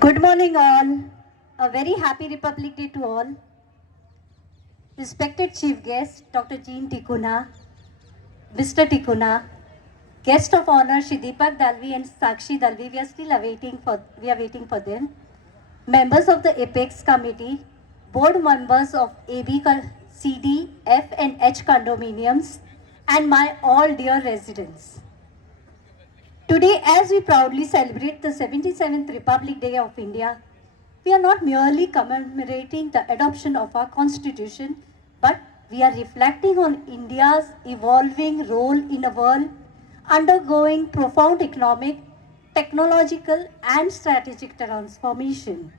Good morning, all. A very happy Republic Day to all. Respected Chief Guest, Dr. Jean Tikuna, Mr. Tikuna, Guest of Honor, Shri Deepak Dalvi and Sakshi Dalvi, we are waiting for them. Members of the Apex Committee, Board members of AB, CD, F and H condominiums, and my all dear residents. Today, as we proudly celebrate the 77th Republic Day of India, we are not merely commemorating the adoption of our constitution, but we are reflecting on India's evolving role in a world undergoing profound economic, technological, and strategic transformation.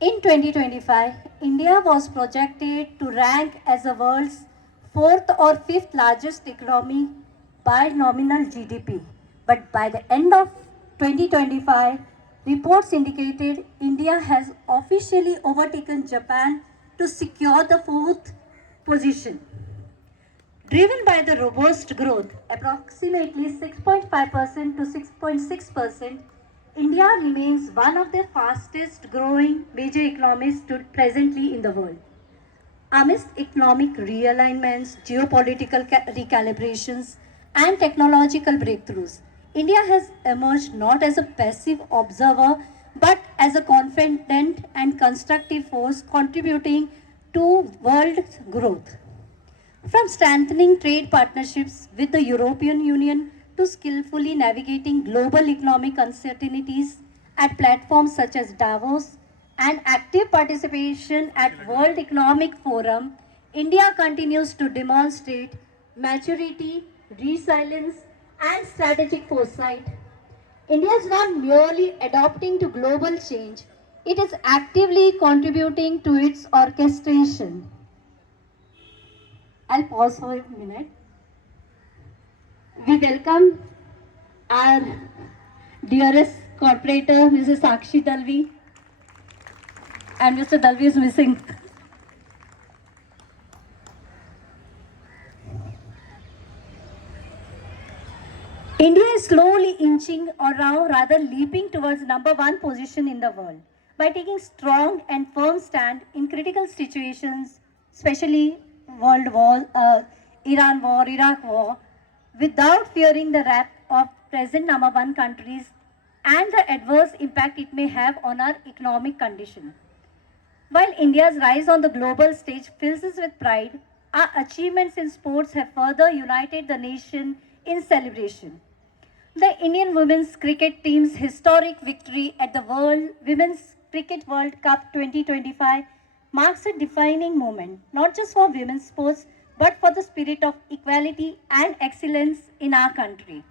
In 2025, India was projected to rank as the world's fourth or fifth largest economy by nominal GDP. But by the end of 2025, reports indicated India has officially overtaken Japan to secure the fourth position. Driven by the robust growth, approximately 6.5% to 6.6%, India remains one of the fastest growing major economies presently in the world. Amidst economic realignments, geopolitical recalibrations, and technological breakthroughs, India has emerged not as a passive observer but as a confident and constructive force contributing to world growth. From strengthening trade partnerships with the European Union to skillfully navigating global economic uncertainties at platforms such as Davos and active participation at World Economic Forum, India continues to demonstrate maturity, resilience, and strategic foresight. India is not merely adapting to global change, it is actively contributing to its orchestration. I'll pause for a minute. We welcome our dearest corporator, Mrs. Sakshi Dalvi, and Mr. Dalvi is missing. India is slowly inching or now rather leaping towards number one position in the world by taking strong and firm stand in critical situations, especially world war, Iran war, Iraq war, without fearing the wrath of present number one countries and the adverse impact it may have on our economic condition. While India's rise on the global stage fills us with pride, our achievements in sports have further united the nation in celebration. The Indian women's cricket team's historic victory at the Women's Cricket World Cup 2025 marks a defining moment, not just for women's sports, but for the spirit of equality and excellence in our country.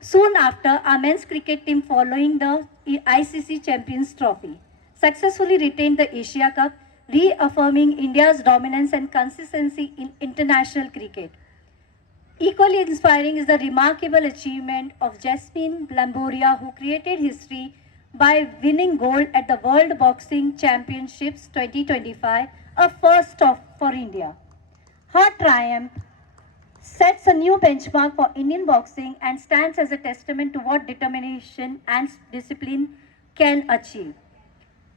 Soon after, our men's cricket team, following the ICC Champions Trophy, successfully retained the Asia Cup, reaffirming India's dominance and consistency in international cricket. Equally inspiring is the remarkable achievement of Jasmine Blamboria, who created history by winning gold at the World Boxing Championships 2025, a first for India. Her triumph sets a new benchmark for Indian boxing and stands as a testament to what determination and discipline can achieve.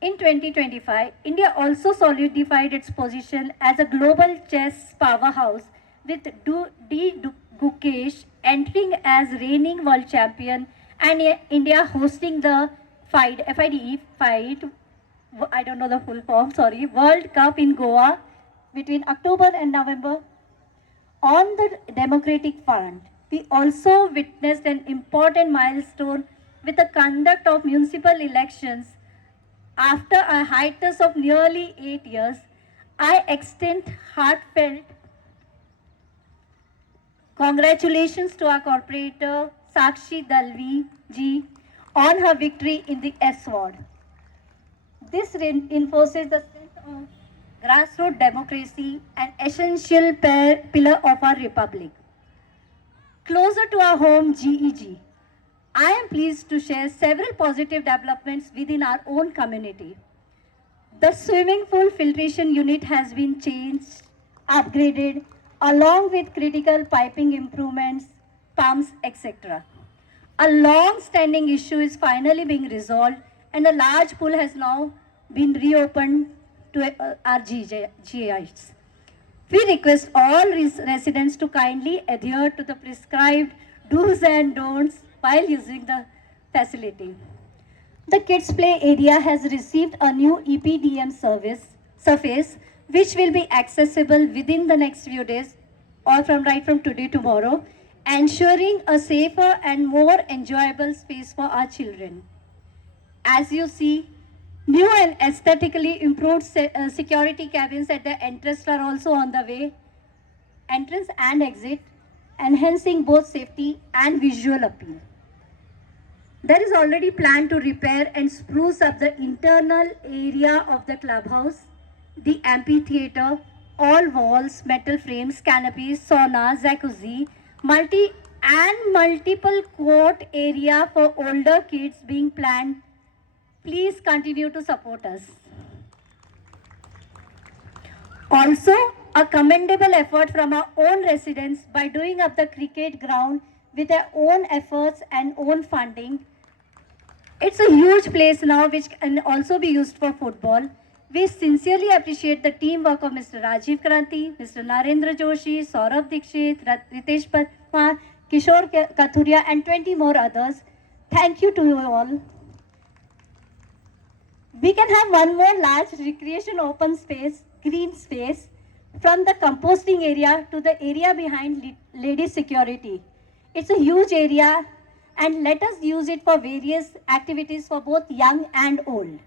In 2025, India also solidified its position as a global chess powerhouse with D. Gukesh entering as reigning world champion and India hosting the FIDE, I don't know the full form, sorry, World Cup in Goa between October and November. On the democratic front, we also witnessed an important milestone with the conduct of municipal elections. After a hiatus of nearly 8 years, I extend heartfelt congratulations to our corporator Sakshi Dalvi ji on her victory in the S Ward. This reinforces the strength of grassroots democracy, an essential pillar of our republic. Closer to our home, GEG, I am pleased to share several positive developments within our own community. The swimming pool filtration unit has been changed, upgraded, along with critical piping improvements, pumps, etc. A long-standing issue is finally being resolved and a large pool has now been reopened to our GIs. We request all residents to kindly adhere to the prescribed do's and don'ts while using the facility. The kids play area has received a new EPDM surface which will be accessible within the next few days or right from today tomorrow, ensuring a safer and more enjoyable space for our children. As you see, new and aesthetically improved security cabins at the entrance are also on the way, entrance and exit, enhancing both safety and visual appeal. There is already plan to repair and spruce up the internal area of the clubhouse, the amphitheater, all walls, metal frames, canopies, sauna, jacuzzi, multiple court area for older kids being planned. Please continue to support us. Also, a commendable effort from our own residents by doing up the cricket ground with their own efforts and own funding. It's a huge place now which can also be used for football. We sincerely appreciate the teamwork of Mr. Rajiv Kranti, Mr. Narendra Joshi, Saurabh Dikshit, Ritesh Parmar, Kishore Kathuria and 20 more others. Thank you to you all. We can have one more large recreation open space, green space, from the composting area to the area behind ladies security. It's a huge area and let us use it for various activities for both young and old.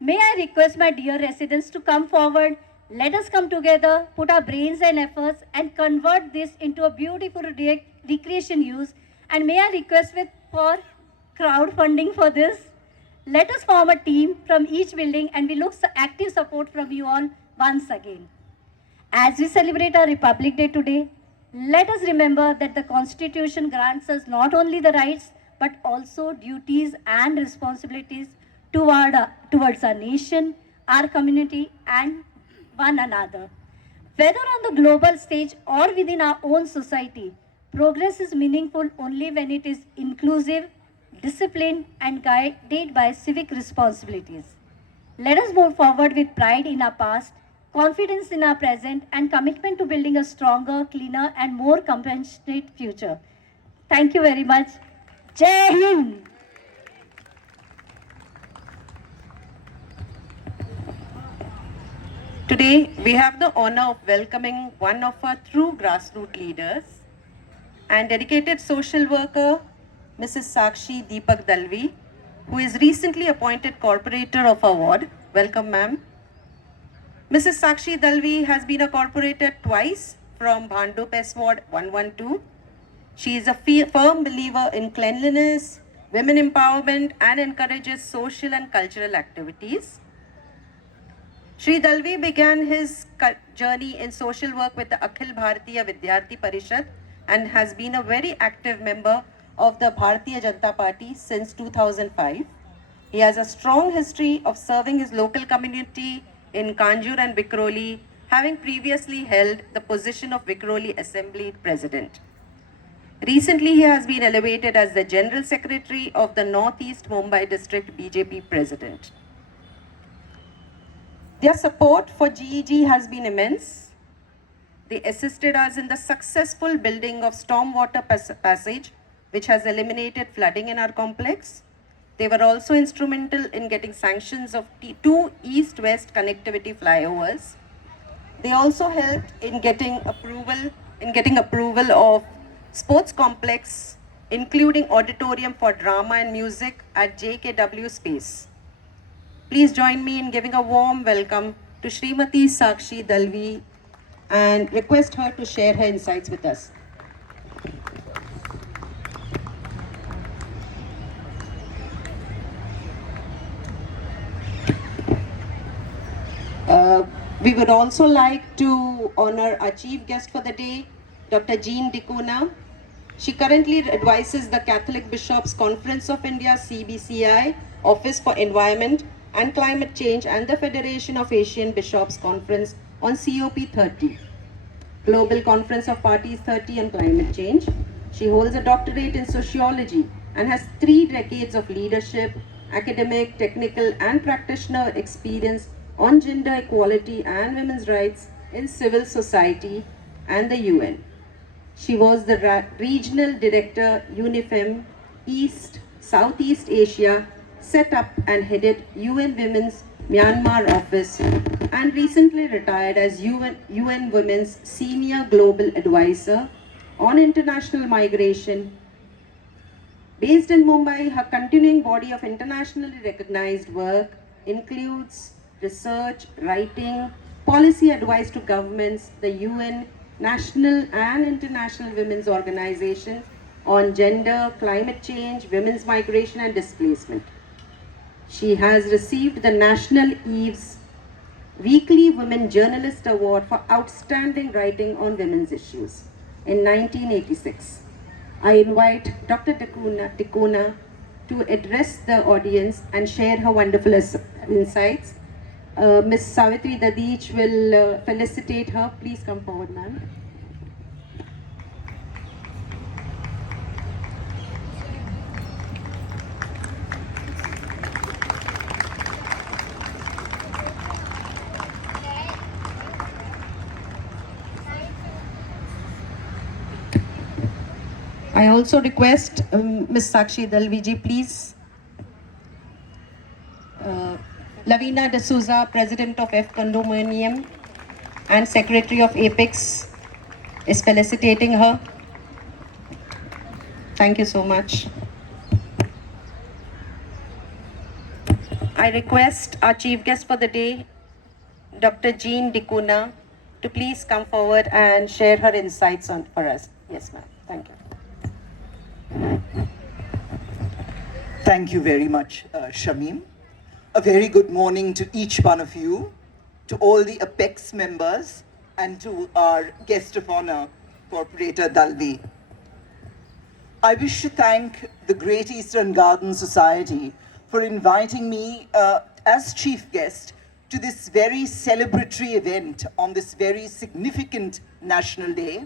May I request my dear residents to come forward. Let us come together, put our brains and efforts and convert this into a beautiful recreation use. And may I request for crowdfunding for this. Let us form a team from each building and we look for active support from you all once again. As we celebrate our Republic Day today, let us remember that the Constitution grants us not only the rights but also duties and responsibilities towards our nation, our community and one another. Whether on the global stage or within our own society, progress is meaningful only when it is inclusive, disciplined and guided by civic responsibilities. Let us move forward with pride in our past, confidence in our present and commitment to building a stronger, cleaner and more compassionate future. Thank you very much. Jai Hind! Today, we have the honor of welcoming one of our true grassroots leaders and dedicated social worker, Mrs. Sakshi Deepak Dalvi, who is recently appointed corporator of our ward. Welcome, ma'am. Mrs. Sakshi Dalvi has been a corporator twice from Bhandu Pest Ward 112. She is a firm believer in cleanliness, women empowerment and encourages social and cultural activities. Shri Dalvi began his journey in social work with the Akhil Bharatiya Vidyarthi Parishad and has been a very active member of the Bharatiya Janata Party since 2005. He has a strong history of serving his local community in Kanjur and Vikhroli, having previously held the position of Vikhroli Assembly President. Recently, he has been elevated as the General Secretary of the Northeast Mumbai District BJP President. Their support for GEG has been immense. They assisted us in the successful building of stormwater passage, which has eliminated flooding in our complex. They were also instrumental in getting sanctions of 2 east-west connectivity flyovers. They also helped in getting approval of sports complex, including auditorium for drama and music at JKW Space. Please join me in giving a warm welcome to Srimati Sakshi Dalvi and request her to share her insights with us. We would also like to honor our chief guest for the day, Dr. Jean Ticona. She currently advises the Catholic Bishops' Conference of India CBCI Office for Environment and Climate Change and the Federation of Asian Bishops Conference on COP30, Global Conference of Parties 30 on Climate Change. She holds a doctorate in sociology and has 3 decades of leadership, academic, technical, and practitioner experience on gender equality and women's rights in civil society and the UN. She was the regional director UNIFEM East Southeast Asia, set up and headed UN Women's Myanmar office, and recently retired as UN Women's Senior Global Advisor on International Migration. Based in Mumbai, her continuing body of internationally recognized work includes research, writing, policy advice to governments, the UN, national and international women's organizations on gender, climate change, women's migration and displacement. She has received the National Eve's Weekly Women Journalist Award for outstanding writing on women's issues in 1986. I invite Dr. Tikkona to address the audience and share her wonderful insights. Ms. Savitri Dadich will felicitate her. Please come forward, ma'am. I also request Ms. Sakshi Dalvi ji, please. Lavina D'Souza, President of F Condominium and Secretary of Apex, is felicitating her. Thank you so much. I request our chief guest for the day, Dr. Jean Tikkona, to please come forward and share her insights for us. Yes, ma'am. Thank you. Thank you very much, Shamim. A very good morning to each one of you, to all the Apex members, and to our guest of honor, Corporator Dalvi. I wish to thank the Great Eastern Garden Society for inviting me as chief guest to this very celebratory event on this very significant National Day,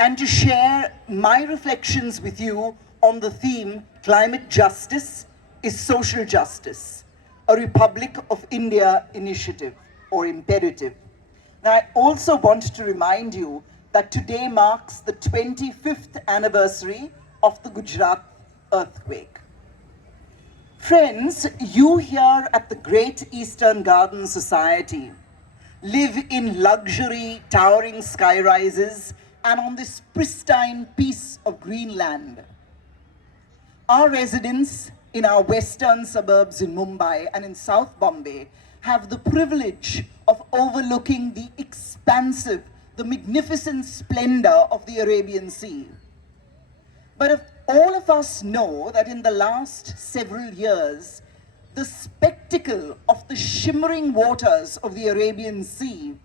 and to share my reflections with you on the theme, Climate Justice is Social Justice, a Republic of India initiative or imperative. Now, I also want to remind you that today marks the 25th anniversary of the Gujarat earthquake. Friends, you here at the Great Eastern Garden Society live in luxury, towering skyrises and on this pristine piece of green land. Our residents in our western suburbs in Mumbai and in South Bombay have the privilege of overlooking the expansive, the magnificent splendor of the Arabian Sea. But if all of us know that in the last several years, the spectacle of the shimmering waters of the Arabian Sea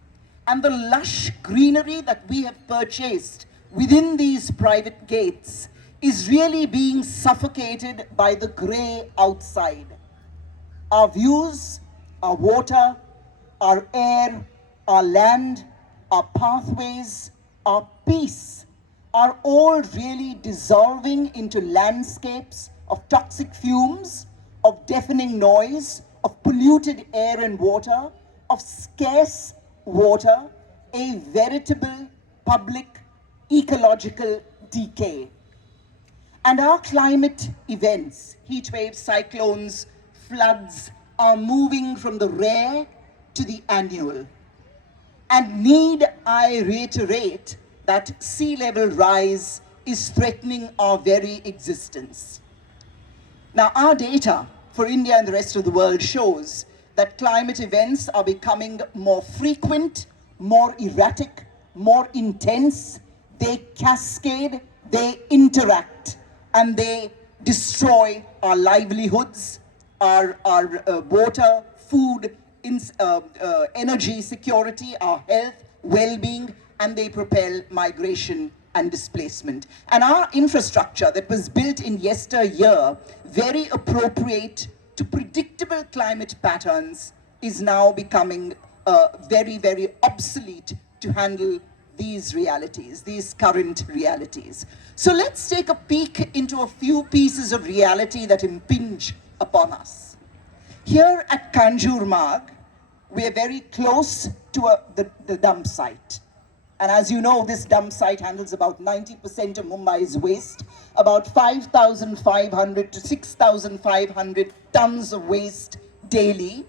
and the lush greenery that we have purchased within these private gates is really being suffocated by the grey outside. Our views, our water, our air, our land, our pathways, our peace are all really dissolving into landscapes of toxic fumes, of deafening noise, of polluted air and water, of scarce water, a veritable public ecological decay. And our climate events, heat waves, cyclones, floods, are moving from the rare to the annual. And need I reiterate that sea level rise is threatening our very existence. Now, our data for India and the rest of the world shows that climate events are becoming more frequent, more erratic, more intense. They cascade, they interact, and they destroy our livelihoods, our water, food, energy security, our health, well-being, and they propel migration and displacement. And our infrastructure that was built in yesteryear, very appropriate to predictable climate patterns, is now becoming very, very obsolete to handle these realities, these current realities. So let's take a peek into a few pieces of reality that impinge upon us. Here at Kanjurmarg, we are very close to the dump site. And as you know, this dump site handles about 90% of Mumbai's waste, about 5,500 to 6,500 tons of waste daily.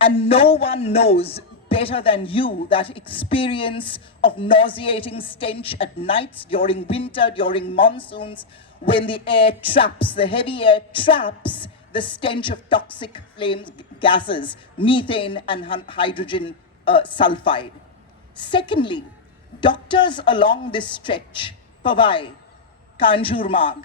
And no one knows better than you that experience of nauseating stench at nights, during winter, during monsoons, when the air traps, the heavy air traps the stench of toxic flames, gases, methane and hydrogen sulfide. Secondly, doctors along this stretch, Powai, Kanjurmarg,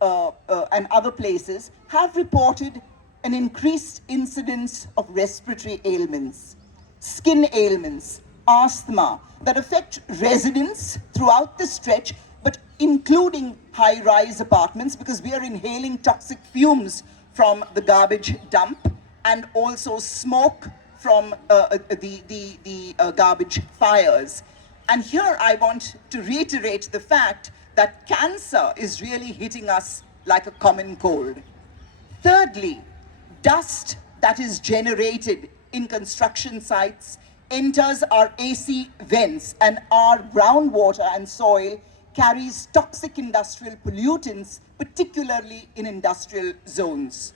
and other places have reported an increased incidence of respiratory ailments, skin ailments, asthma that affect residents throughout the stretch, but including high-rise apartments, because we are inhaling toxic fumes from the garbage dump and also smoke from the garbage fires. And here I want to reiterate the fact that cancer is really hitting us like a common cold. Thirdly, dust that is generated in construction sites enters our AC vents, and our groundwater and soil carries toxic industrial pollutants, particularly in industrial zones.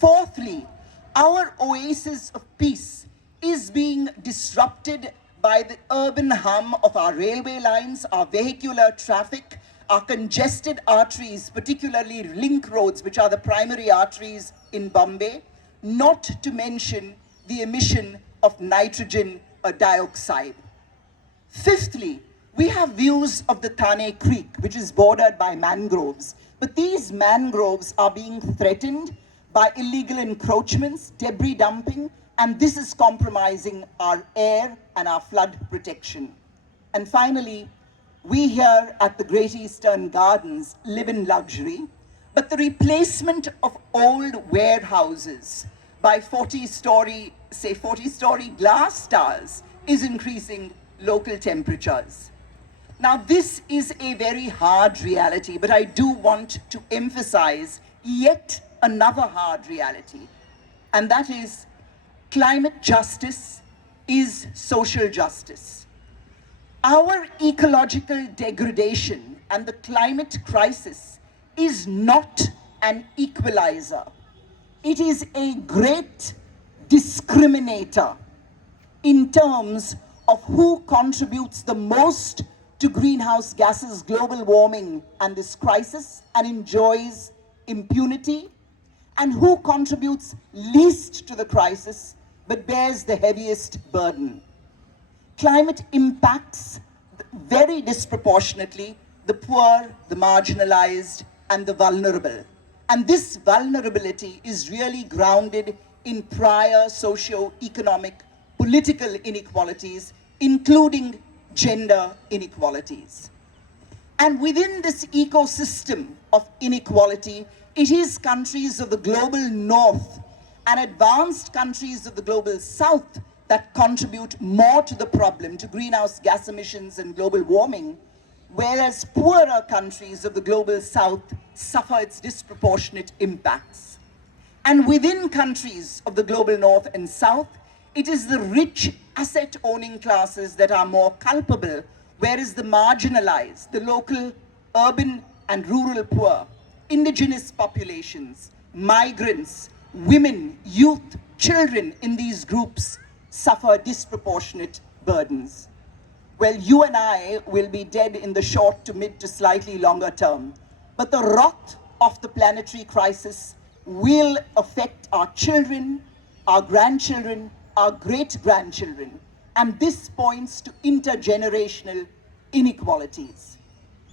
Fourthly, our oasis of peace is being disrupted by the urban hum of our railway lines, our vehicular traffic, our congested arteries, particularly link roads, which are the primary arteries in Bombay, not to mention the emission of nitrogen dioxide. Fifthly, we have views of the Thane Creek, which is bordered by mangroves. But these mangroves are being threatened by illegal encroachments, debris dumping, and this is compromising our air and our flood protection. And finally, we here at the Great Eastern Gardens live in luxury, but the replacement of old warehouses by 40-story glass towers is increasing local temperatures. Now, this is a very hard reality, but I do want to emphasize yet another hard reality, and that is climate justice is social justice. Our ecological degradation and the climate crisis is not an equalizer. It is a great discriminator in terms of who contributes the most to greenhouse gases, global warming, and this crisis, and enjoys impunity, and who contributes least to the crisis but bears the heaviest burden. Climate impacts very disproportionately the poor, the marginalized, and the vulnerable. And this vulnerability is really grounded in prior socio-economic, political inequalities, including gender inequalities. And within this ecosystem of inequality, it is countries of the global north and advanced countries of the global south that contribute more to the problem, to greenhouse gas emissions and global warming, whereas poorer countries of the global south suffer its disproportionate impacts. And within countries of the global north and south, it is the rich asset-owning classes that are more culpable, whereas the marginalized, the local, urban and rural poor, indigenous populations, migrants, women, youth, children in these groups suffer disproportionate burdens. Well, you and I will be dead in the short to mid to slightly longer term, but the rot of the planetary crisis will affect our children, our grandchildren, our great-grandchildren, and this points to intergenerational inequalities.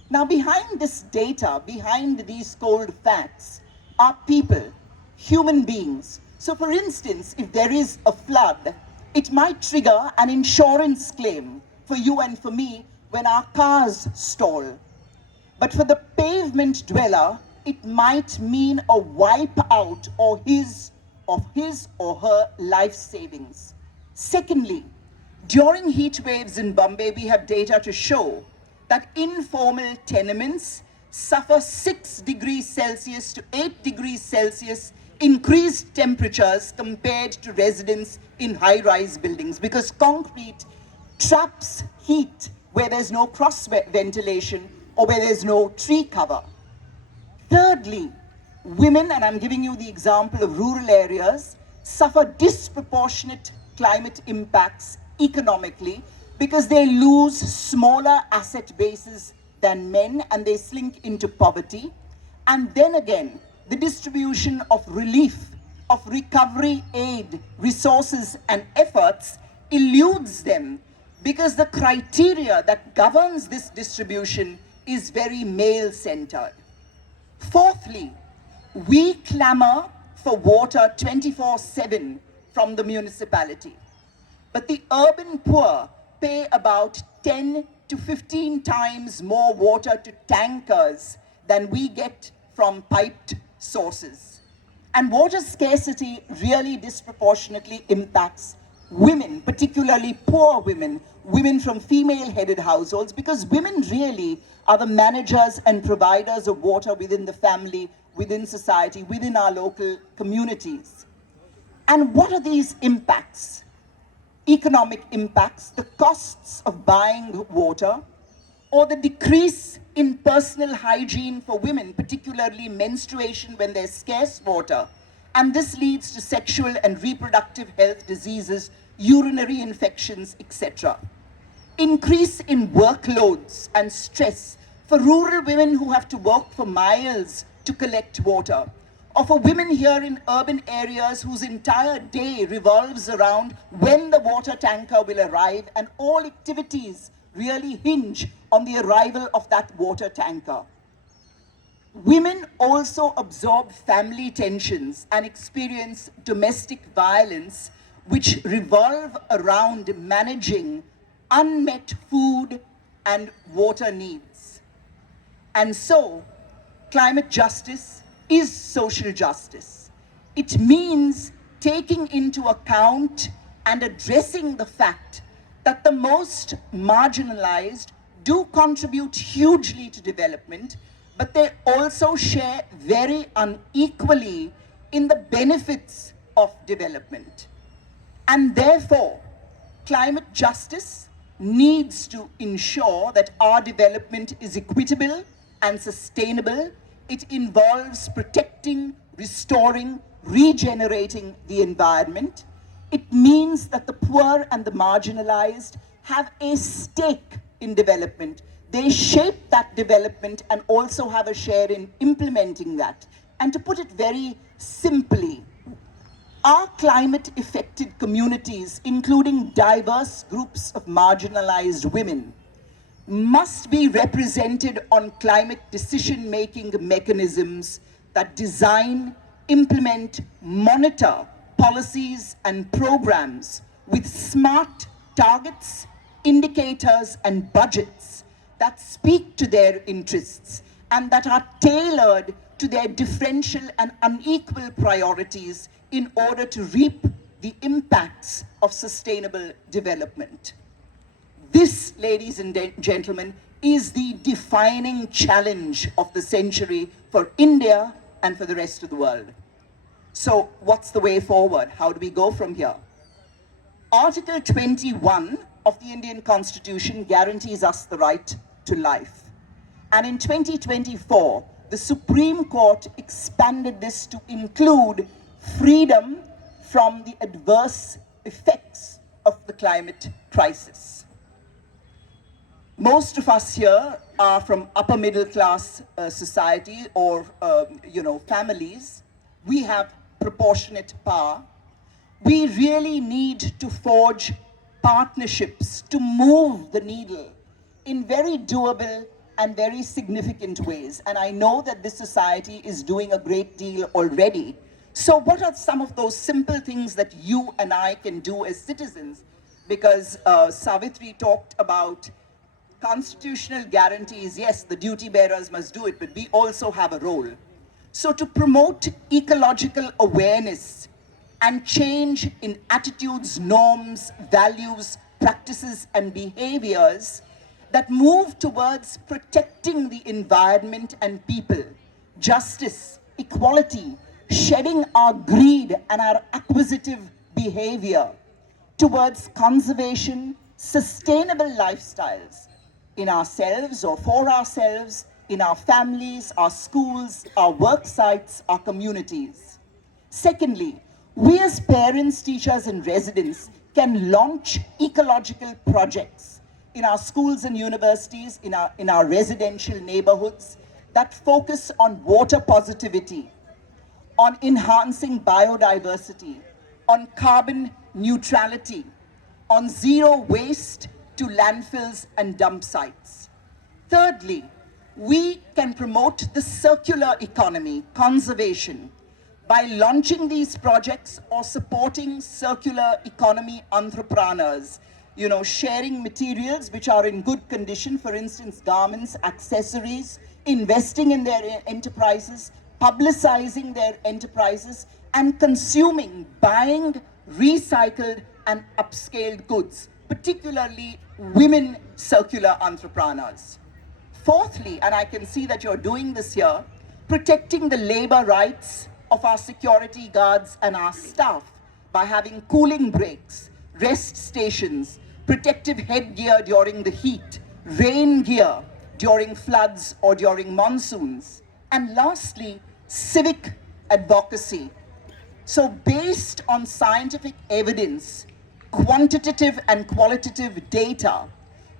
Now, behind this data, behind these cold facts, are people, human beings. So, for instance, if there is a flood, it might trigger an insurance claim for you and for me when our cars stall. But for the pavement dweller, it might mean a wipe out of his or her life savings. Secondly, during heat waves in Bombay, we have data to show that informal tenements suffer 6 degrees Celsius to 8 degrees Celsius increased temperatures compared to residents in high-rise buildings, because concrete traps heat where there's no cross ventilation or where there's no tree cover. Thirdly, women, and I'm giving you the example of rural areas, suffer disproportionate climate impacts economically because they lose smaller asset bases than men and they slink into poverty. And then again, the distribution of relief, of recovery aid, resources and efforts eludes them because the criteria that governs this distribution is very male-centered. Fourthly, we clamor for water 24/7 from the municipality, but the urban poor pay about 10 to 15 times more water to tankers than we get from piped sources. And water scarcity really disproportionately impacts women, particularly poor women, women from female-headed households, because women really are the managers and providers of water within the family, within society, within our local communities. And what are these impacts? Economic impacts, the costs of buying water, or the decrease in personal hygiene for women, particularly menstruation when there's scarce water. And this leads to sexual and reproductive health diseases, urinary infections, etc. Increase in workloads and stress for rural women who have to walk for miles to collect water, or for women here in urban areas whose entire day revolves around when the water tanker will arrive, and all activities really hinge on the arrival of that water tanker. Women also absorb family tensions and experience domestic violence, which revolve around managing unmet food and water needs. And so, climate justice is social justice. It means taking into account and addressing the fact that the most marginalized do contribute hugely to development, but they also share very unequally in the benefits of development. And therefore, climate justice needs to ensure that our development is equitable and sustainable. It involves protecting, restoring, regenerating the environment. It means that the poor and the marginalized have a stake in development. They shape that development and also have a share in implementing that. And to put it very simply, our climate-affected communities, including diverse groups of marginalized women, must be represented on climate decision-making mechanisms that design, implement, monitor policies and programs with smart targets, indicators, and budgets that speak to their interests and that are tailored to their differential and unequal priorities in order to reap the impacts of sustainable development. This, ladies and gentlemen, is the defining challenge of the century for India and for the rest of the world. So what's the way forward? How do we go from here? Article 21 of the Indian Constitution guarantees us the right to life. And in 2024, the Supreme Court expanded this to include freedom from the adverse effects of the climate crisis. Most of us here are from upper middle class society or families. We have proportionate power. We really need to forge partnerships to move the needle in very doable and very significant ways. And I know that this society is doing a great deal already. So what are some of those simple things that you and I can do as citizens? Because Savitri talked about constitutional guarantees. Yes, the duty bearers must do it, but we also have a role. So to promote ecological awareness and change in attitudes, norms, values, practices, and behaviors that move towards protecting the environment and people, justice, equality, shedding our greed and our acquisitive behavior towards conservation, sustainable lifestyles in ourselves or for ourselves, in our families, our schools, our work sites, our communities. Secondly, we as parents, teachers, and residents can launch ecological projects in our schools and universities, in our residential neighborhoods that focus on water positivity, on enhancing biodiversity, on carbon neutrality, on zero waste to landfills and dump sites. Thirdly, we can promote the circular economy, conservation, by launching these projects or supporting circular economy entrepreneurs, sharing materials which are in good condition, for instance, garments, accessories, investing in their enterprises, publicizing their enterprises, and consuming, buying recycled and upscaled goods, particularly women circular entrepreneurs. Fourthly, and I can see that you're doing this here, protecting the labor rights of our security guards and our staff by having cooling breaks, rest stations, protective headgear during the heat, rain gear during floods or during monsoons. And lastly, civic advocacy. So based on scientific evidence, quantitative and qualitative data,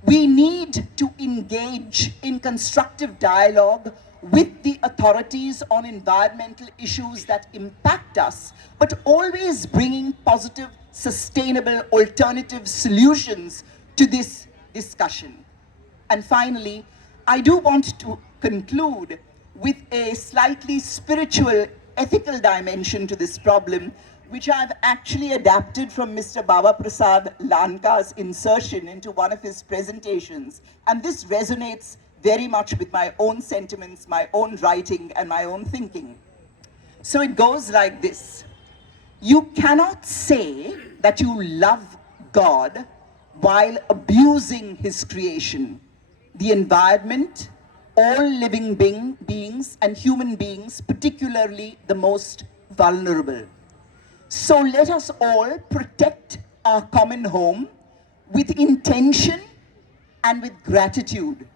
we need to engage in constructive dialogue with the authorities on environmental issues that impact us, but always bringing positive, sustainable, alternative solutions to this discussion. And finally, I do want to conclude with a slightly spiritual, ethical dimension to this problem, which I've actually adapted from Mr. Baba Prasad Lanka's insertion into one of his presentations. And this resonates very much with my own sentiments, my own writing, and my own thinking. So it goes like this. You cannot say that you love God while abusing his creation, the environment, all living beings and human beings, particularly the most vulnerable. So let us all protect our common home with intention and with gratitude,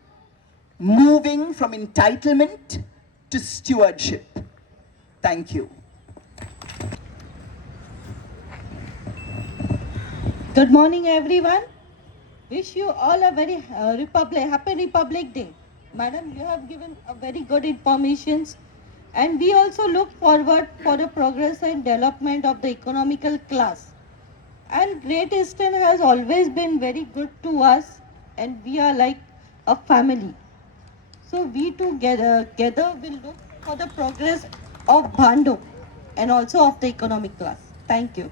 moving from entitlement to stewardship. Thank you. Good morning, everyone. Wish you all a very happy Republic Day. Madam, you have given a very good information, and we also look forward for the progress and development of the economical class. And Great Eastern has always been very good to us, and we are like a family. So we together will look for the progress of Bhandu and also of the economic class. Thank you.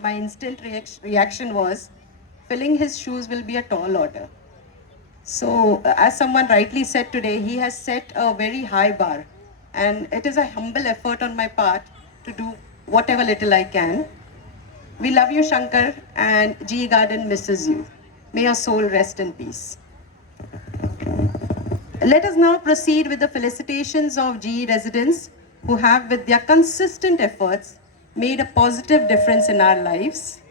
My instant reaction was, filling his shoes will be a tall order. So, as someone rightly said today, he has set a very high bar, and it is a humble effort on my part to do whatever little I can. We love you, Shankar, and GE Garden misses you. May your soul rest in peace. Let us now proceed with the felicitations of GE residents who have, with their consistent efforts, made a positive difference in our lives.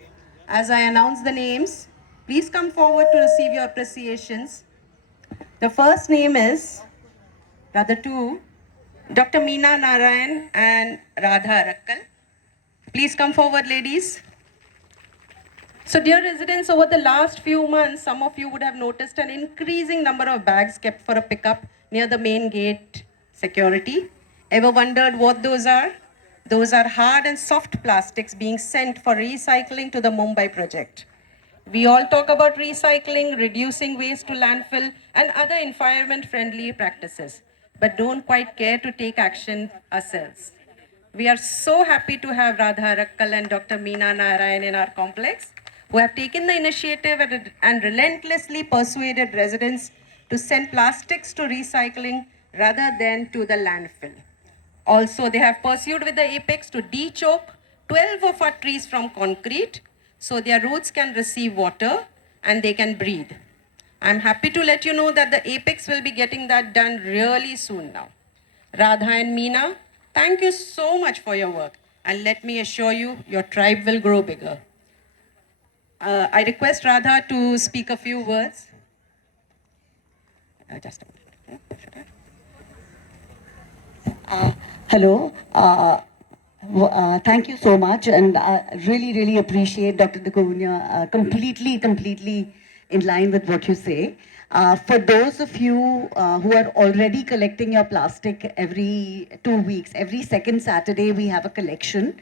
As I announce the names, please come forward to receive your appreciations. The first name is, rather two, Dr. Meena Narayan and Radha Rakkal. Please come forward, ladies. So dear residents, over the last few months, some of you would have noticed an increasing number of bags kept for a pickup near the main gate security. Ever wondered what those are? Those are hard and soft plastics being sent for recycling to the Mumbai project. We all talk about recycling, reducing waste to landfill, and other environment-friendly practices, but don't quite care to take action ourselves. we are so happy to have Radha Rakkal and Dr. Meena Narayan in our complex, who have taken the initiative and relentlessly persuaded residents to send plastics to recycling rather than to the landfill. Also, they have pursued with the apex to de-choke 12 of our trees from concrete so their roots can receive water and they can breathe. I'm happy to let you know that the apex will be getting that done really soon now. Radha and Meena, thank you so much for your work, and let me assure you, your tribe will grow bigger. I request Radha to speak a few words. Just a minute. Hello. Thank you so much, and really appreciate Dr. Dakunya. Completely in line with what you say. For those of you who are already collecting your plastic every 2 weeks, every second Saturday we have a collection.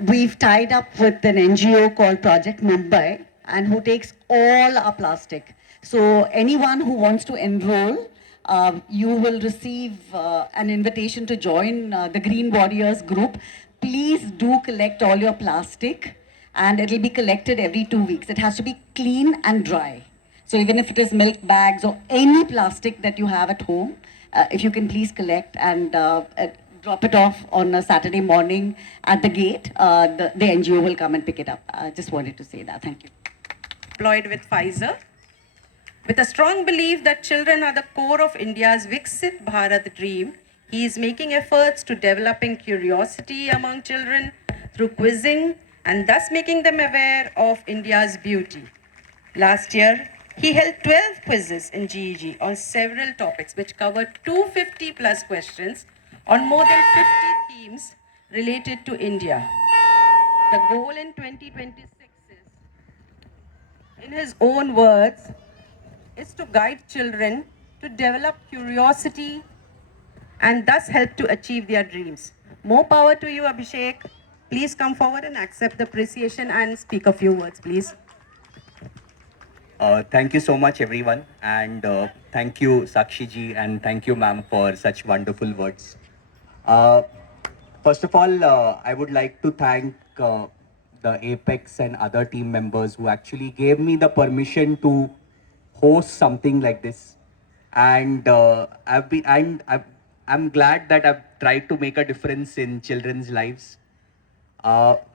We've tied up with an NGO called Project Mumbai, and who takes all our plastic. So anyone who wants to enroll, you will receive an invitation to join the Green Warriors group. Please do collect all your plastic, and it'll be collected every 2 weeks. It has to be clean and dry. So even if it is milk bags or any plastic that you have at home, if you can please collect and drop it off on a Saturday morning at the gate, the NGO will come and pick it up. I just wanted to say that. Thank you. Employed with Pfizer, with a strong belief that children are the core of India's Viksit Bharat dream, he is making efforts to developing curiosity among children through quizzing and thus making them aware of India's beauty. Last year, he held 12 quizzes in GEG on several topics which covered 250 plus questions on more than 50 themes related to India. The goal in 2026 is, in his own words, is to guide children to develop curiosity and thus help to achieve their dreams. More power to you, Abhishek. Please come forward and accept the appreciation and speak a few words, please. Thank you so much, everyone, and thank you, Sakshi ji, and thank you, ma'am, for such wonderful words. First of all, I would like to thank the Apex and other team members who actually gave me the permission to host something like this, and I'm glad that I've tried to make a difference in children's lives.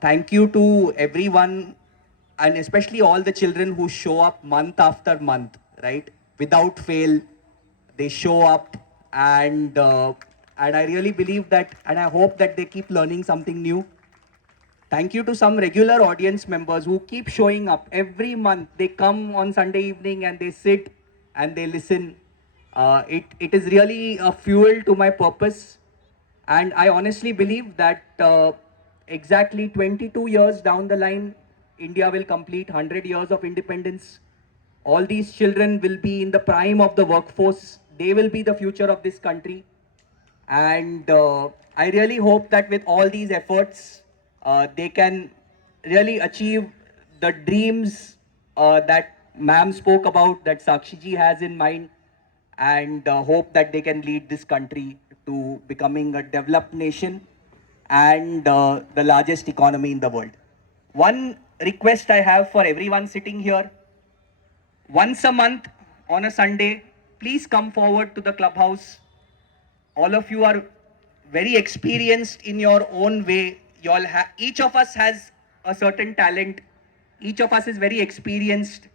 Thank you to everyone, and especially all the children who show up month after month, right? Without fail, they show up, and I really believe that, and I hope that they keep learning something new. Thank you to some regular audience members who keep showing up every month. They come on Sunday evening and they sit and they listen. It is really a fuel to my purpose, and I honestly believe that exactly 22 years down the line, India will complete 100 years of independence. All these children will be in the prime of the workforce. They will be the future of this country. And I really hope that with all these efforts, they can really achieve the dreams that ma'am spoke about, that Sakshi ji has in mind, and hope that they can lead this country to becoming a developed nation and the largest economy in the world. One request I have for everyone sitting here: once a month on a Sunday, please come forward to the clubhouse. All of you are very experienced in your own way. Each of us has a certain talent. Each of us is very experienced.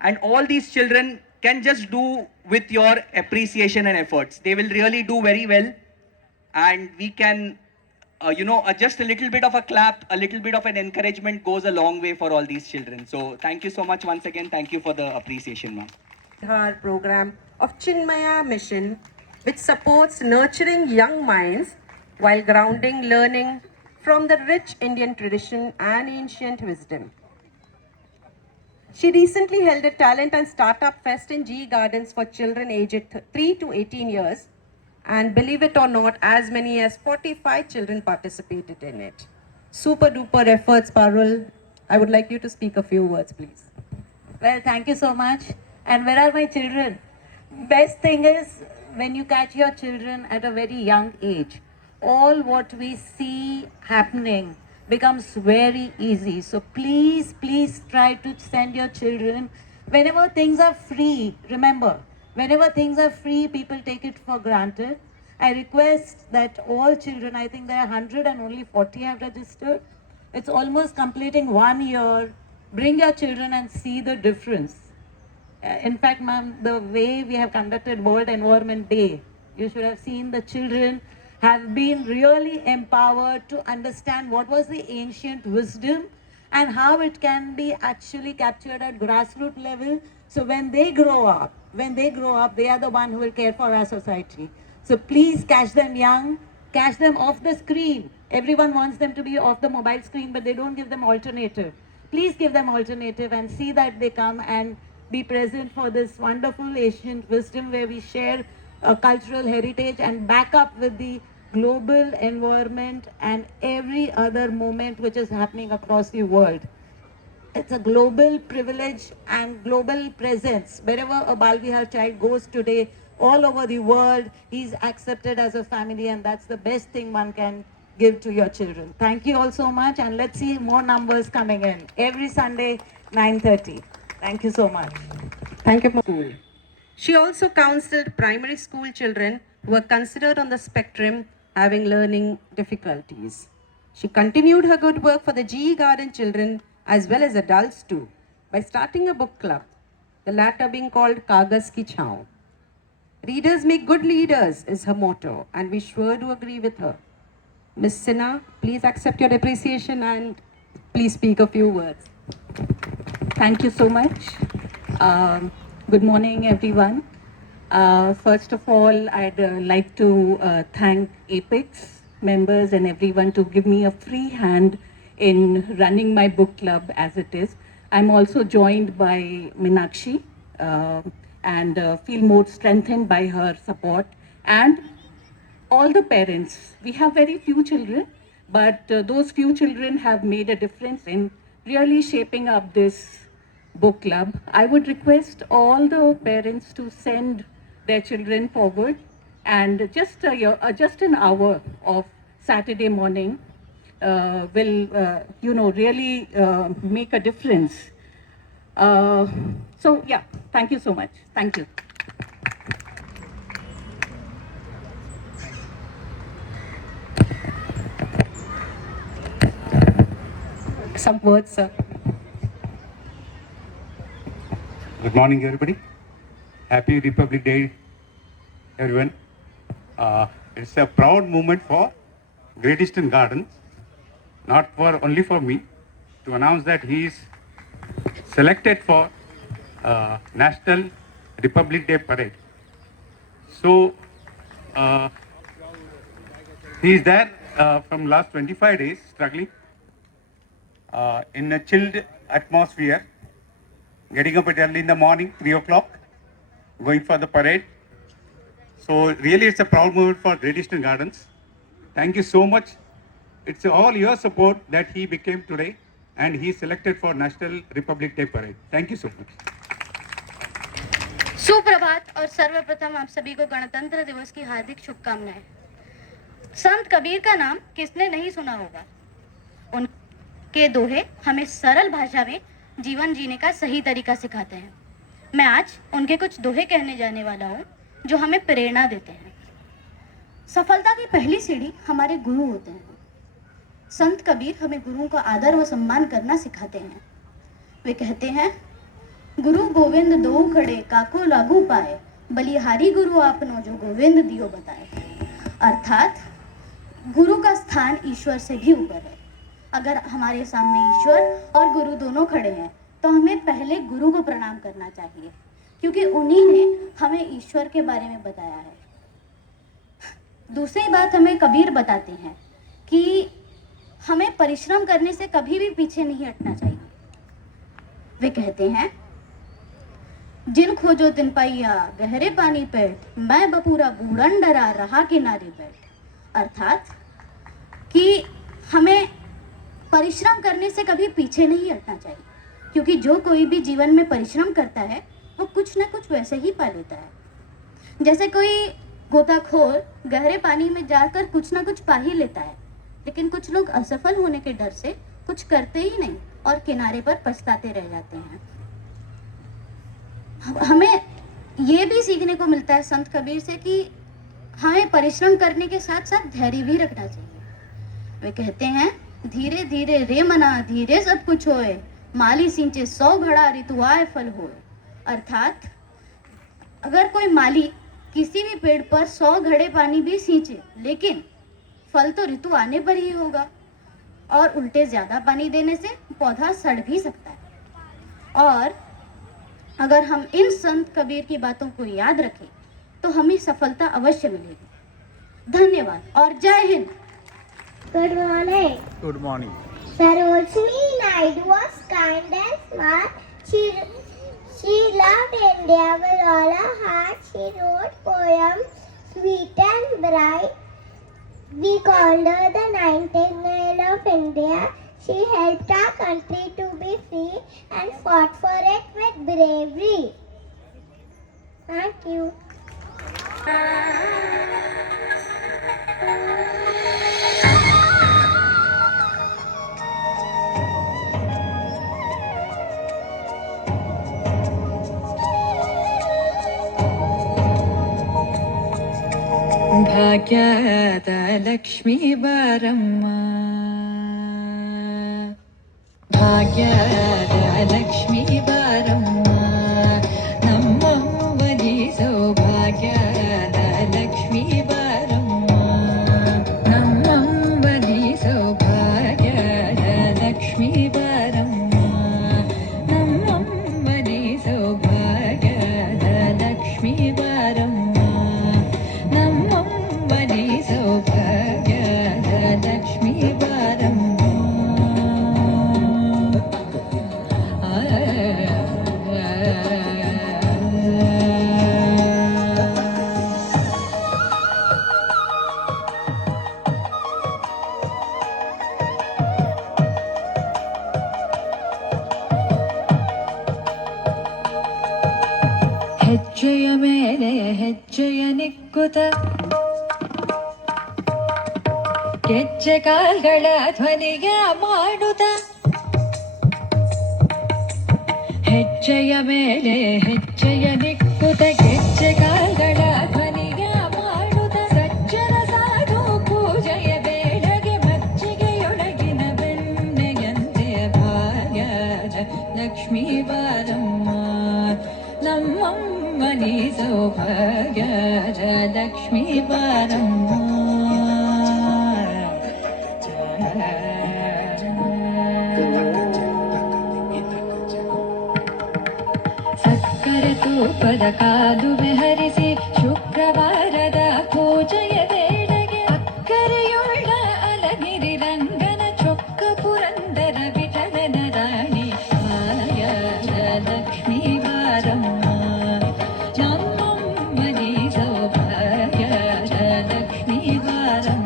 And all these children can just do with your appreciation and efforts. They will really do very well. And we can, just a little bit of a clap, a little bit of an encouragement goes a long way for all these children. So thank you so much once again. Thank you for the appreciation, ma'am. Our program of Chinmaya Mission, which supports nurturing young minds while grounding learning from the rich Indian tradition and ancient wisdom. She recently held a talent and startup fest in GE Gardens for children aged 3 to 18 years, and believe it or not, as many as 45 children participated in it. Super duper efforts, Parul. I would like you to speak a few words, please. Well, thank you so much. And where are my children? Best thing is when you catch your children at a very young age. all what we see happening becomes very easy. So please, please try to send your children whenever things are free. Remember, whenever things are free, people take it for granted. I request that all children, I think there are 100 and only 40 have registered. It's almost completing 1 year. Bring your children and see the difference. In fact, ma'am, the way we have conducted World Environment Day, you should have seen the children have been really empowered to understand what was the ancient wisdom and how it can be actually captured at grassroots level. So when they grow up, they are the one who will care for our society. So please catch them young, catch them off the screen. Everyone wants them to be off the mobile screen, but they don't give them alternative. Please give them alternative and see that they come and be present for this wonderful ancient wisdom where we share a cultural heritage and back up with the global environment and every other moment which is happening across the world. It's a global privilege and global presence. Wherever a Bal Vihar child goes today, all over the world, he's accepted as a family, and that's the best thing one can give to your children. Thank you all so much, and let's see more numbers coming in. Every Sunday, 9:30. Thank you so much. Thank you, school. She also counseled primary school children who were considered on the spectrum having learning difficulties. She continued her good work for the GE Garden children as well as adults too by starting a book club, the latter being called Kagas Ki Chhao. Readers make good leaders is her motto, and we sure do agree with her. Miss Sinha, please accept your appreciation and please speak a few words. Thank you so much. Good morning, everyone. First of all, I'd like to thank Apex members and everyone to give me a free hand in running my book club as it is. I'm also joined by Meenakshi and feel more strengthened by her support and all the parents. We have very few children, but those few children have made a difference in really shaping up this book club. I would request all the parents to send their children forward, and just an hour of Saturday morning will really make a difference. So yeah, thank you so much. Thank you. Some words, sir. Good morning, everybody. Happy Republic Day, everyone. It's a proud moment for Great Eastern Gardens, not only for me, to announce that he is selected for National Republic Day Parade. So, he is there from last 25 days, struggling in a chilled atmosphere, getting up early in the morning, 3 o'clock, going for the parade. So really it's a proud moment for Great Eastern Gardens. Thank you so much. It's all your support that he became today and he is selected for National Republic Day Parade. Thank you so much. सुप्रभात और सर्वप्रथम आप सभी को गणतंत्र दिवस की हार्दिक शुभकामनाएं। संत कबीर का नाम किसने नहीं सुना होगा। उनके दोहे हमें सरल भाषा में जीवन जीने का सही तरीका सिखाते हैं। मैं आज उनके कुछ दोहे कहने जाने वाला हूँ जो हमें प्रेरणा देते हैं। सफलता की पहली सीढ़ी हमारे गुरु होते हैं। संत कबीर हमें गुरुओं का आदर व सम्मान करना सिखाते हैं। वे कहते हैं, गुरु गोविंद दो खड़े काको लागू पाए, बलिहारी गुरु आपनो जो गोविंद दियो बताए। अर्थात गुरु का स्थान ईश्वर से भी ऊपर है। अगर हमारे सामने ईश्वर और गुरु दोनों खड़े हैं तो हमें पहले गुरु को प्रणाम करना चाहिए, क्योंकि उन्हीं ने हमें ईश्वर के बारे में बताया है। दूसरी बात हमें कबीर बताते हैं कि हमें परिश्रम करने से कभी भी पीछे नहीं हटना चाहिए। वे कहते हैं, जिन खोजो तिन पाइया गहरे पानी पेट, मैं बपूरा बूढ़न डरा रहा किनारे बैठ। अर्थात कि हमें परिश्रम करने से कभी पीछे नहीं हटना चाहिए, क्योंकि जो कोई भी जीवन में परिश्रम करता है वो कुछ ना कुछ वैसे ही पा लेता है। जैसे कोई गोताखोर गहरे पानी में जाकर कुछ ना कुछ पा ही लेता है, लेकिन कुछ लोग असफल होने के डर से कुछ करते ही नहीं और किनारे पर पछताते रह जाते हैं। हमें ये भी सीखने को मिलता है संत कबीर से कि हमें परिश्रम करने के साथ साथ धैर्य भी रखना चाहिए। वे कहते हैं, धीरे धीरे रे मना धीरे सब कुछ होए, माली सींचे 100 घड़ा ऋतु आए फल होए। अर्थात अगर कोई माली किसी भी पेड़ पर 100 घड़े पानी भी सींचे, लेकिन फल तो ऋतु आने पर ही होगा, और उल्टे ज्यादा पानी देने से पौधा सड़ भी सकता है। और अगर हम इन संत कबीर की बातों को याद रखें तो हमें सफलता अवश्य मिलेगी। धन्यवाद और जय Hind. Good morning. Good morning. Sarojini Naidu was kind and smart. She loved India with all her heart. She wrote poems sweet and bright. We called her the Nightingale of India. She helped our country to be free and fought for it with bravery. Thank you. ಭಾಗ್ಯದ ಲಕ್ಷ್ಮೀ ಬಾರಮ್ಮ, ಭಾಗ್ಯದ ಲಕ್ಷ್ಮೀ ಬಾರಮ್ಮ, ನಮ್ಮವ್ವನಿ ಸೌಭಾಗ್ಯದ ಲಕ್ಷ್ಮೀ ಬಾರಮ್ಮ, ನಮ್ಮವ್ವನಿ ಸೌಭಾಗ್ಯದ ಲಕ್ಷ್ಮೀ ಬಾರಮ್ಮ, ನಮ್ಮವ್ವನಿ ಸೌಭಾಗ್ಯದ ಲಕ್ಷ್ಮೀ ಬಾರಮ್ಮ, ನಮ್ಮವ್ವನಿ ಸೌಭಾಗ್ಯದ ಲಕ್ಷ್ಮೀ ಬಾರಮ್ಮ. ಹೆಜ್ಜೆಯ ಮೇಲೆ ಹೆಜ್ಜೆಯ ನಿಕ್ಕುತ ಗೆಜ್ಜೆ ಕಾಲ್ಗಳ ಧ್ವನಿಯ ಮಾಡುತ್ತ, ಹೆಜ್ಜೆಯ ಮೇಲೆ ಹೆಜ್ಜೆಯ ನಿಕ್ಕುತ ಗೆಜ್ಜೆ ಕಾಲ್ಗಳ ಧ್ವನಿಯ ಮಾಡುತ್ತ, ಸಜ್ಜನ ಸಾಧು ಪೂಜೆಯ ಬೇಡಗೆ ಮಜ್ಜಿಗೆಯೊಳಗಿನ ಬೆಣ್ಣೆಯಂತೆ ಭಾಗ್ಯದ ಲಕ್ಷ್ಮೀ ಬಾರಮ್ಮ, ನಮ್ಮಮ್ಮನಿ ಸೌಭಾಗ್ಯದ ಲಕ್ಷ್ಮೀ ಬಾರಮ್ಮ. ಸಕ್ಕರೆ ತೂಪದ ಕಾದುವೆ ಹರಿಸಿ ಶುಕ್ರವಾರದ ಪೂಜೆಯ ಬೇಡಗೆ, ಅಕ್ಕರೆಯುಳ್ಳ ಅಲಗಿರಿ ರಂಗನ ಚೊಕ್ಕ ಪುರಂದರ ವಿಠಲನ ರಾಣಿ ಭಾಗ್ಯದ ಲಕ್ಷ್ಮೀ ಬಾರಮ್ಮ, ನಮ್ಮಮ್ಮನಿ ಸೌಭಾಗ್ಯದ ಲಕ್ಷ್ಮೀ ಬಾರಮ್ಮ.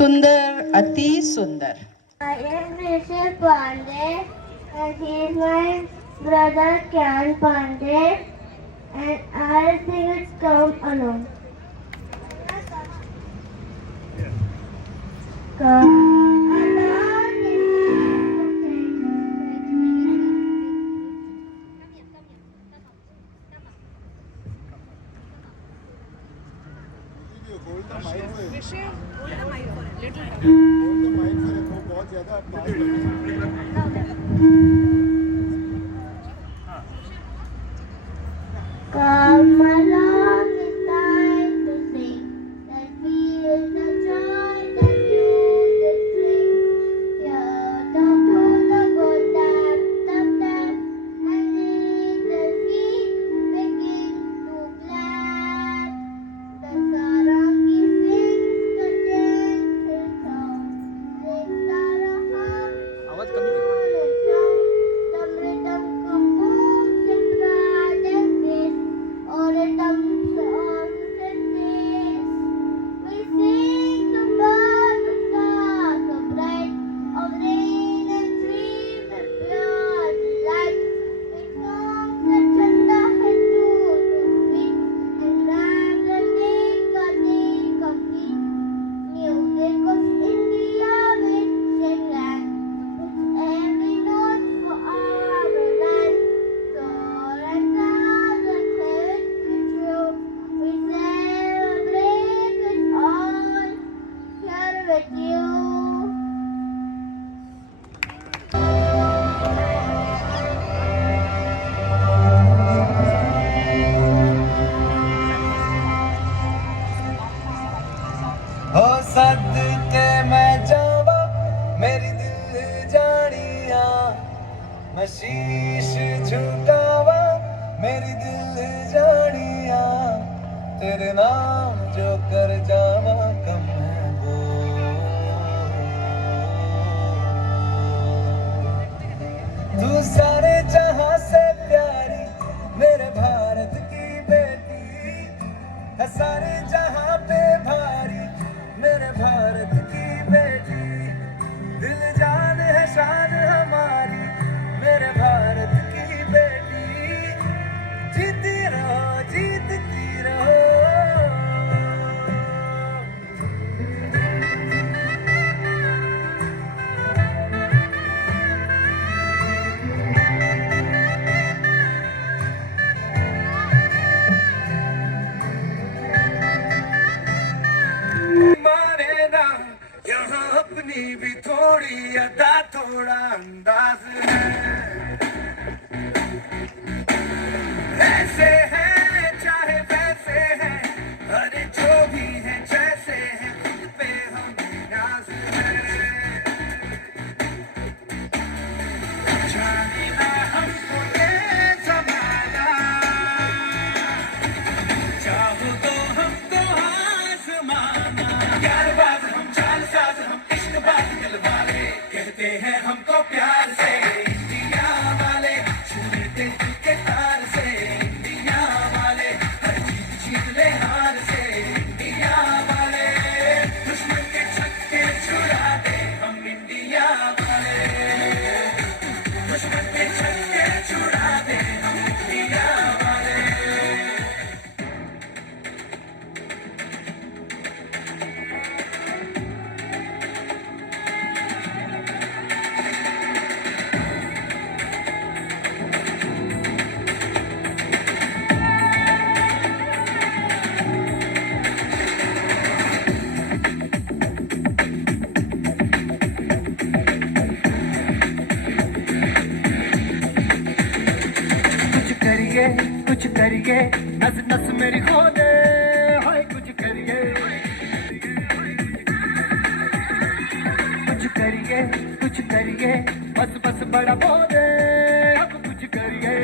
सुंदर, अति सुंदर. I am Rishi Pandey and he is my brother Kyan Pandey and I think it's Come Along. Come along Come along, it's time to sing. That feel the joy that music brings. Hear the tune of good tap, tap, tap, and little feet begin to clap. The Sarangi sings the gentle song. Sings our heart, soul and song. तेरे नाम जो कर जावा कम है वो। तू सारे जहां से प्यारी मेरे भारत की बेटी है, सारे जहां पे भारी मेरे भारत की बेटी। दिल जान है शान हमारी मेरे भारत की बेटी। जीती रहो जीतती रहो। माने ना यहाँ अपनी भी थोड़ी अदा थोड़ा अंदाज है। ऐसे हैं चाहे वैसे हैं, अरे जो भी है जैसे हैं, खुद पे हम नाज है। जाने ना हमको ये जमाना, चाहो तो हमको आजमाना। यारबाज हम चालसाज हम इश्कबाज दिल वाले, कहते हैं हमको प्यार से इंडिया वाले। छू लेते दिल के तार से इंडिया वाले, हर जीत जीत ले हार से इंडिया वाले। दुश्मन के छक्के छुड़ा दे हम इंडिया वाले, दुश्मन के छक्के छुड़ा दे हम इंडिया वाले। कुछ करिए नस नस मेरी खो दे, हाय कुछ करिए। कुछ करिए बस बस बड़ा बोले, अब कुछ करिए।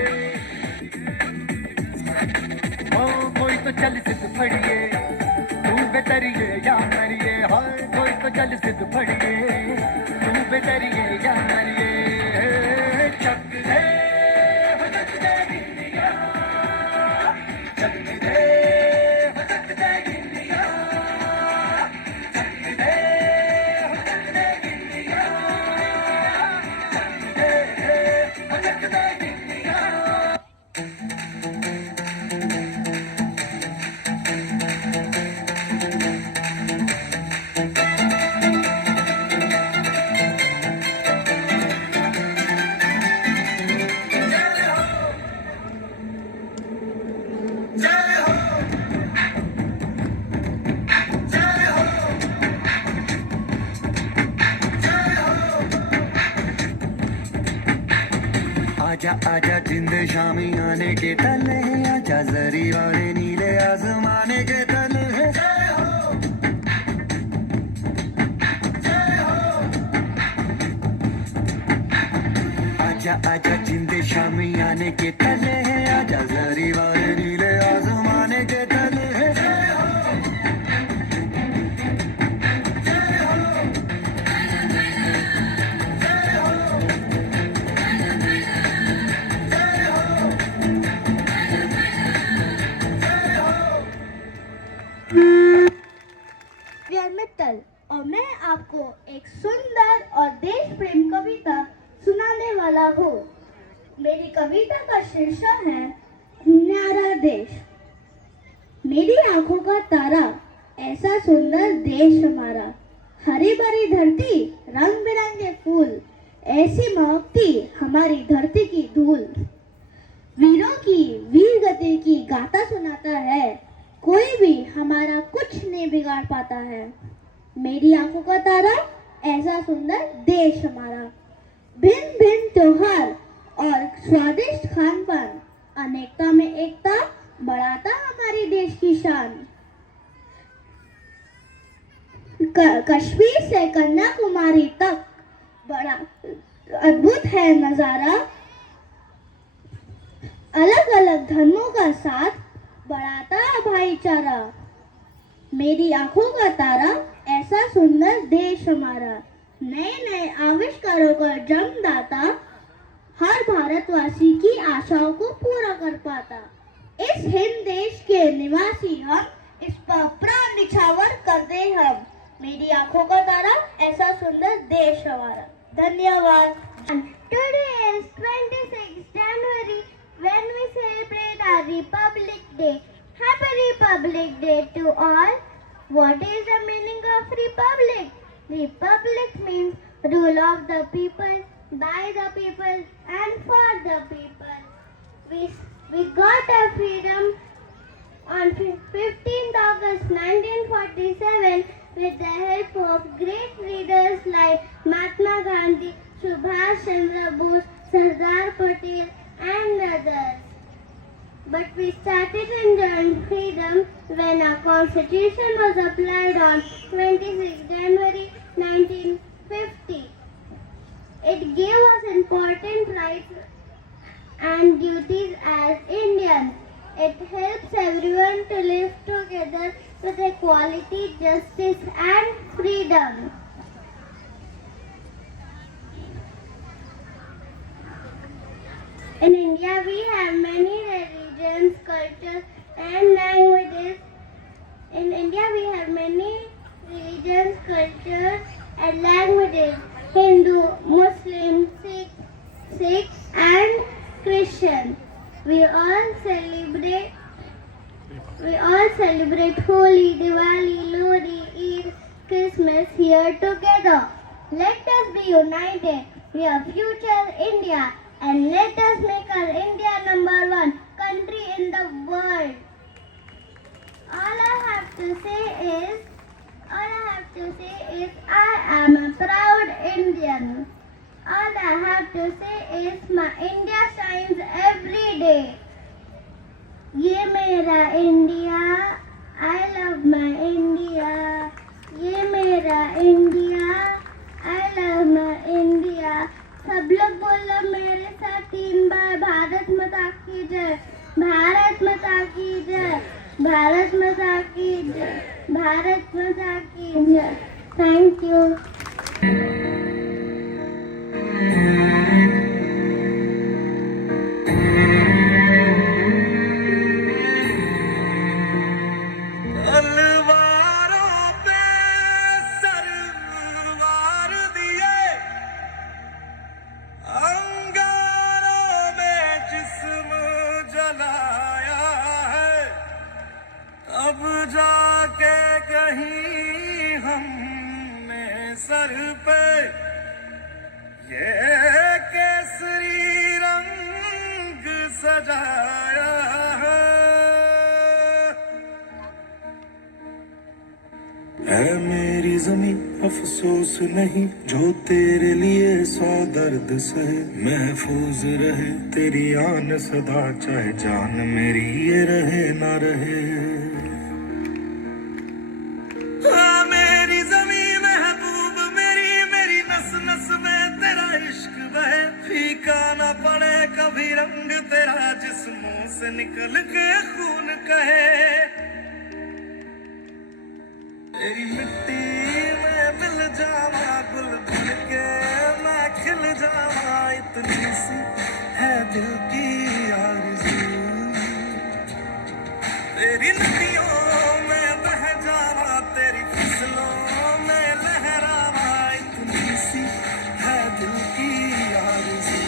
ओ कोई तो चल सिद्ध फड़िए, तू बेतरिए या मरिए। हाय कोई तो चल सिद्ध फड़िए, तू बेतरिए या मरिए। चक दे आजा आजा जिंद शामी आने के तले हैं, आजा जरी वाले नीले आसमाने के तले हैं। जय हो जय हो। आजा आजा जिंद शामी आने के तले हैं, आजा जरी वाले नीले आसमाने के तले हैं। जय हो जय हो जय हो। मित्तल और मैं आपको एक सुंदर और देश प्रेम कविता सुनाने वाला हूँ। मेरी कविता का शीर्षक है न्यारा देश। मेरी आंखों का तारा ऐसा सुंदर देश हमारा, हरी भरी धरती रंग बिरंगे फूल, ऐसी महकती हमारी धरती की धूल। वीरों की वीर गति की गाथा सुनाता है, कोई भी हमारा कुछ नहीं बिगाड़ पाता है। मेरी आंखों का तारा ऐसा सुंदर देश हमारा। भिन्न भिन्न त्योहार और स्वादिष्ट खान पान, अनेकता में एकता बढ़ाता हमारे देश की शान। कश्मीर से कन्याकुमारी तक बड़ा अद्भुत है नजारा। अलग अलग धर्मों का साथ बढ़ाता भाईचारा, मेरी आंखों का तारा, ऐसा सुंदर देश हमारा। नए नए आविष्कारों का जन्मदाता, हर भारतवासी की आशाओं को पूरा कर पाता। इस हिंद देश के निवासी हम, इस पर प्राण निछावर कर दे हम। मेरी आंखों का तारा, ऐसा सुंदर देश हमारा। धन्यवाद। Today is 26th January when we celebrate our Republic Day. Happy Republic Day to all. What is the meaning of Republic? Republic means rule of the people, by the people and for the people. We got our freedom on 15th August 1947 with the help of great leaders like Mahatma Gandhi, Subhash Chandra Bose, Sardar Patel and others. But we started enjoying freedom when our constitution was applied on 26 January 1950. It gave us important rights and duties as Indians. It helps everyone to live together with equality, justice and freedom. In India, we have many religions, cultures, and languages. In India, we have many religions, cultures, and languages: Hindu, Muslim, Sikh, and Christian. We all celebrate Holi, Diwali, Lohri, Eid, Christmas here together. Let us be united. We are future India. And let us make our India #1 country in the world. All I have to say is I am a proud Indian. All I have to say is my India shines every day. ये मेरा India, I love my India. ये मेरा India, I love my India. सब लोग बोलो मेरे साथ 3 बार, भारत माता की जय, भारत माता की जय, भारत माता की जय, भारत माता की जय। Thank you. तलवारों पे सरवार दिए, अंगारों में जिस्म जलाया है, अब जाके कहीं हमने सर पे ये केसरी रंग सजाया है मेरी जमीन, अफसोस नहीं जो तेरे लिए 100 दर्द सहे, महफूज रहे तेरी आन सदा, चाहे जान मेरी ये रहे ना रहे। हाँ मेरी जमीन महबूब मेरी, मेरी नस नस में तेरा इश्क बहे, फीका ना पड़े कभी रंग तेरा, जिस मुंह से निकल के खून कहे। तेरी मिट्टी में मिल जावा गुल बन के, मैं खिल जावा, इतनी सी है दिल की आरज़ू। तेरी नदियों में बह जावा, तेरी फसलों में लहरावा, इतनी सी है दिल की आरज़ू।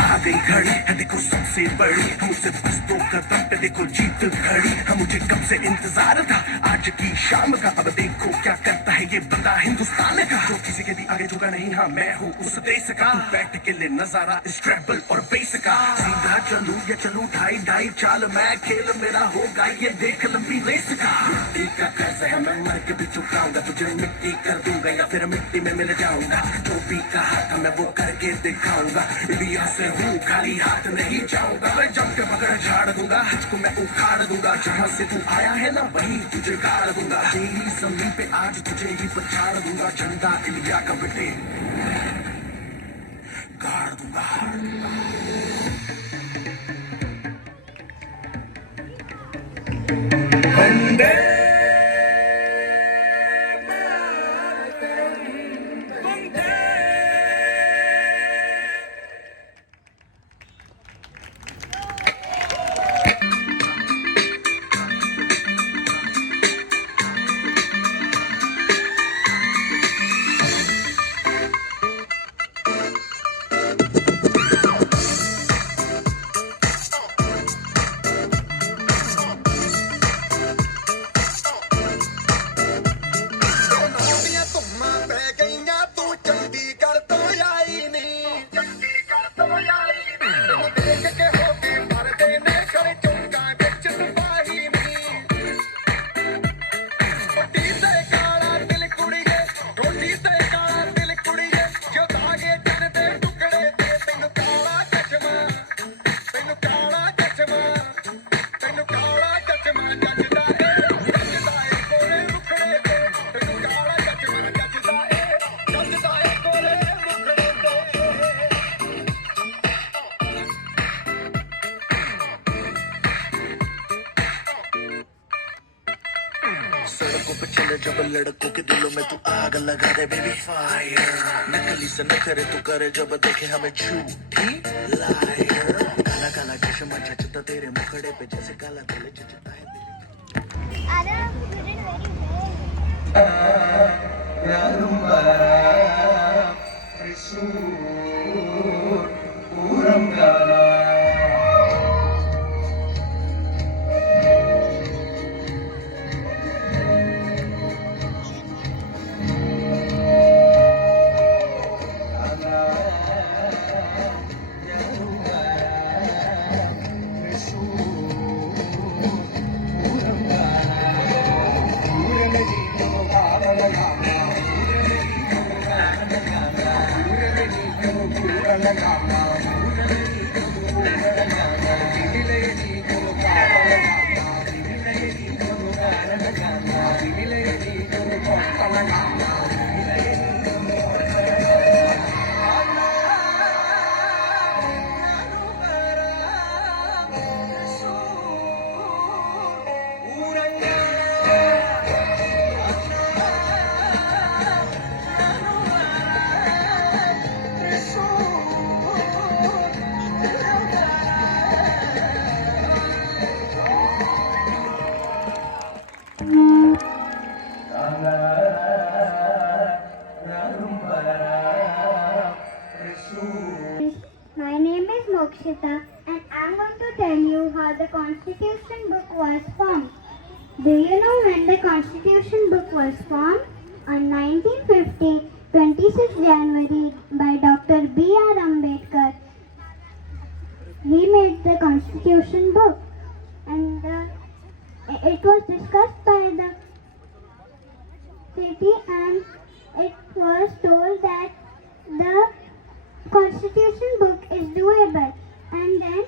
आ गई घड़ी है देखो सबसे बड़ी, मुझसे बस 2 कदम पे देखो जीत खड़ी है। मुझे कब से इंतजार था आज की शाम का, अब देखो क्या करता है ये बंदा हिंदुस्तान का, जो किसी के भी आगे झुका नहीं। हाँ मैं हूँ उस देश का, बैठ के ले नजारा इस ट्रैवल और बेस का। सीधा चलूं या चलूं ढाई ढाई चाल, मैं खेल मेरा होगा ये देख लंबी रेस का। मिट्टी का कर्ज है मैं मर के भी चुकाऊंगा, तुझे मिट्टी कर दूंगा या फिर मिट्टी में मिल जाऊंगा। जो भी कहा था मैं वो करके दिखाऊंगा, इंडिया से हूँ खाली हाथ नहीं जाऊंगा। मैं जम के पकड़ झाड़ दूंगा, तुझको मैं उखाड़ दूंगा, जहाँ से तू आया है ना वहीं तुझे गाड़ दूंगा। तेरी जमीन पे आज तुझे ही पछाड़ दूंगा, झंडा इंडिया का बेटे गाड़ दूंगा। वंदे मातरम, वंदे। सड़कों पे चले जब लड़कों के दिलों में तू आग लगा दे बेबी फायर। नकली से न करे तू करे जब देखे हमें झूठी लायर। काला काला चश्मा जचता तेरे मुखड़े पे जैसे काला तिल जचता है My name is Mokshita and I'm going to tell you how the Constitution book was formed. Do you know when the Constitution book was formed? On 1950, 26 January by Dr. B.R. Ambedkar. He made the Constitution book and it was discussed by the city and it was told that the Constitution book is doable, and then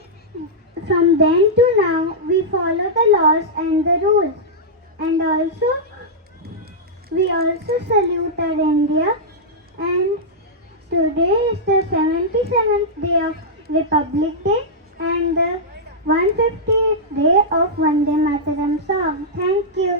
from then to now we follow the laws and the rules, and also we also salute our India, and today is the 77th day of Republic Day and the 150th day of Vande Mataram song. Thank you.